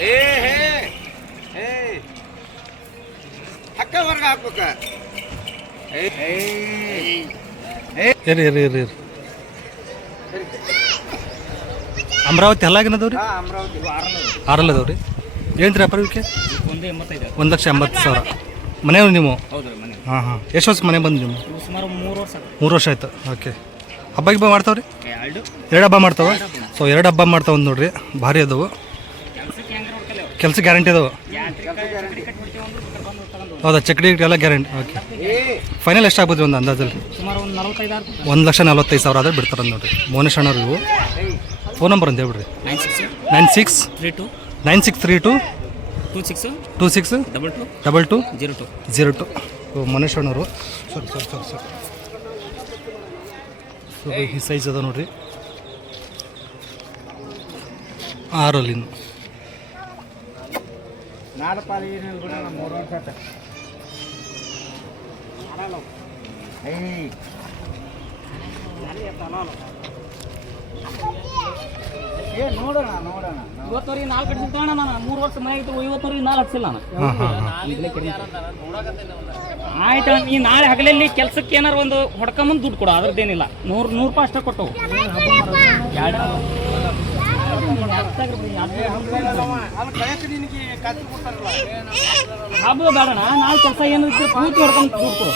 ಏ ಹೇ ಏ ಹಕ್ಕ ವರ್ಗ ಹಾಕ್ಬೇಕ. ಅಮರಾವತಿ ಹಲ್ಲಾಗಿನದವ್ರಿ ಆರಲ್ಲದವ್ರಿ? ಏನ್ರಿ ಅಪ್ಪ ಇವಕ್ಕೆ ಒಂದು ಲಕ್ಷ ಎಂಬತ್ತು ಸಾವಿರ. ಮನೆಯವ್ರು ನೀವು? ಹಾಂ ಹಾಂ. ಎಷ್ಟು ವರ್ಷ ಮನೆ ಬಂದು ನೀವು? ಮೂರು ವರ್ಷ ಆಯ್ತು. ಓಕೆ. ಹಬ್ಬ ಗಿಬ್ಬ ಮಾಡ್ತಾವ್ರಿ? ಎರಡು. ಹಬ್ಬ ಮಾಡ್ತಾವೆ? ಸೊ ಎರಡು ಹಬ್ಬ ಮಾಡ್ತಾವೆ ನೋಡ್ರಿ. ಭಾರಿ ಅದಾವು. ಕೆಲಸ ಗ್ಯಾರಂಟಿ ಅದಾವ? ಹೌದಾ, ಚಕ್ಡಿ ಎಲ್ಲ ಗ್ಯಾರಂಟಿ. ಓಕೆ ಫೈನಲ್ ಎಷ್ಟು ಆಗ್ಬೋದು ಒಂದು ಅಂದಾಜಲ್ಲಿ? ಒಂದು ಲಕ್ಷ ನಲ್ವತ್ತೈದು ಸಾವಿರ ಆದ್ರೆ ಬಿಡ್ತಾರೆ ನೋಡಿರಿ. ಮೋನೇಶ್ ಅಣ್ಣವ್ರು ಇವು ಫೋನ್ ನಂಬರ್ ಅಂತ ಹೇಳ್ಬಿಡ್ರಿ. Nine six nine six three two nine six three two two six two six double two double two zero two zero two Manesh ಅಣ್ಣವರು. ಸರಿ ಸರಿ ಸರಿ ಸರಿ ಈ ಸೈಜ್ ಅದ ನೋಡ್ರಿ. ಆರಲ್ಲಿ ನಾಲ್ಕು ಪಾಲಿ ಏನಿಲ್ಲ ಬಿಡ ಮೂರು ವರ್ಷ ಆತ ಏ ನೋಡೋಣ ನೋಡೋಣ ಇವತ್ತವರೆಗೆ ನಾಲ್ಕು ಕಡಿಸಿದ್ದಣ್ಣ ನಾನು. ಮೂರು ವರ್ಷ ಮನೆ ಆಗಿತ್ತು ಇವತ್ತವರೆಗೆ ನಾಲ್ಕು ಹಚ್ಚಿಲ್ಲ ನಾನು. ಆಯ್ತು ನೀ ನಾಳೆ ಹಗಲಲ್ಲಿ ಕೆಲ್ಸಕ್ಕೆ ಏನಾರು ಒಂದು ಹೊಡ್ಕೊಂಬಂದು ದುಡ್ಡು ಕೊಡು ಅದ್ರದ್ದೇನಿಲ್ಲ. ನೂರು ನೂರು ರೂಪಾಯಿ ಅಷ್ಟೇ ಕೊಟ್ಟವು ಎರಡು ಹಬ್ಬ ಬೇಡಣ ನಾಳೆ ಕೆಲಸ ಏನು ಇದ್ರೆ ಪೂರ್ತಿ ಹೊಡ್ಕೊಂಡು ಕೂತು ಕೊಡು